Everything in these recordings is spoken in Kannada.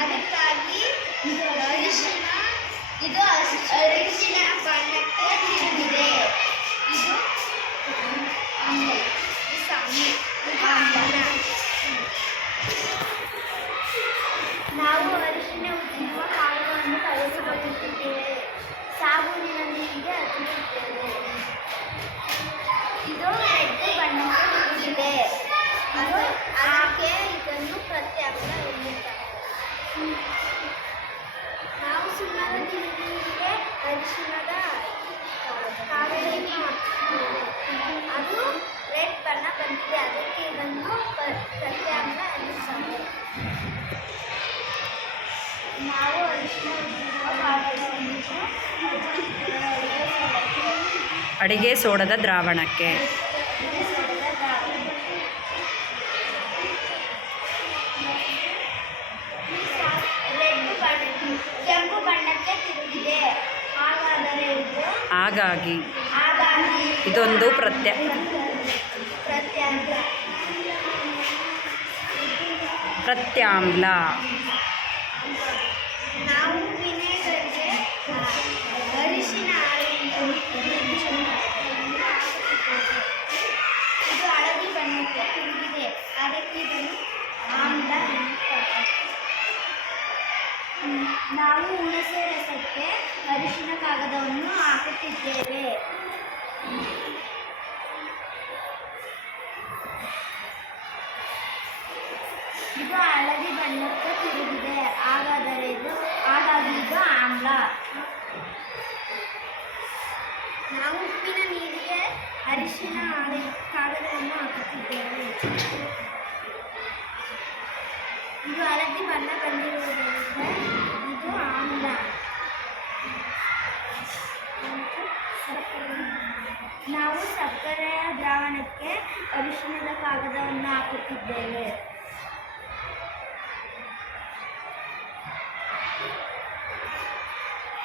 ಅದಕ್ಕಾಗಿ ಅರಿಶಿನ ಇದು ಅರಿಶಿನ ಬಣ್ಣಕ್ಕೆ ತಿರುಗಿದೆ ಇದು ನಾವು ಅರಿಶಿನ ಉಜ್ಜಿರುವ ಕಾಳುಗಳನ್ನು ಕಳಿಸಿಕೊಳ್ಳುತ್ತಿದ್ದೇವೆ ಸಾಬೂನಿನೊಂದಿಗೆ ಅದು ರೆಡ್ ಬಣ್ಣ ಅದಕ್ಕೆ ಇದನ್ನು ನಾವು ಅಡಿಗೆ ಸೋಡದ ದ್ರಾವಣಕ್ಕೆ ಅಡಿಗೆ ಸೋಡದ ದ್ರಾವಣ. ರೆಡ್ ಬಣ್ಣ ಕೆಂಪು ಬಣ್ಣಕ್ಕೆ ತಿರುಗಿದೆ ಹಾಗಾದರೆ ಇದು ಹಾಗಾಗಿ ಇದೊಂದು ಪ್ರತ್ಯ. ಪ್ರತ್ಯಾಮ್ಲ ಅದಕ್ಕೆ ಇದನ್ನು ಆಮ್ಲ ನಾವು ಹುಣಸೆ ರಸಕ್ಕೆ ಅರಿಶಿನ ಕಾಗದವನ್ನು ಹಾಕುತ್ತಿದ್ದೇವೆ. ಇದು ಹಳದಿ ಬಣ್ಣಕ್ಕೆ ತಿರುಗಿದೆ. ಹಾಗಾದರೆ ಇದು ಹಾಗಾಗಿ ಇದು ಆಮ್ಲ. ನಾವು ಉಪ್ಪಿನ ನೀರಿಗೆ ಅರಿಶಿನ ಕಾಗದವನ್ನು ಹಾಕುತ್ತಿದ್ದೇವೆ. ಇದು ಹಳದಿ ಬಣ್ಣ ಬಂದಿರುವುದರಿಂದ ಇದು ಆಮ್ಲ. ನಾವು ಸಕ್ಕರೆಯ ದ್ರಾವಣಕ್ಕೆ ಅರಿಶಿನದ ಕಾಗದವನ್ನು ಹಾಕುತ್ತಿದ್ದೇವೆ.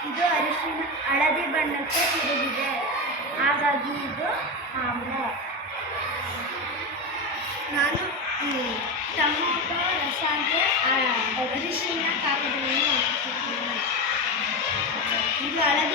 ಇದು ಅರಿಶಿನ ಹಳದಿ ಬಣ್ಣಕ್ಕೆ ತಿರುಗಿದೆ. ಹಾಗಾಗಿ ಇದು ಆಮ್ಲ. ನಾನು ಟೊಮೊಟೊ ರಸಕ್ಕೆ ಆ, ಅರಿಶಿನ ಕಾಗದವನ್ನು ಹಾಕುತ್ತಿದ್ದೇನೆ ಇದು ಹಳದಿ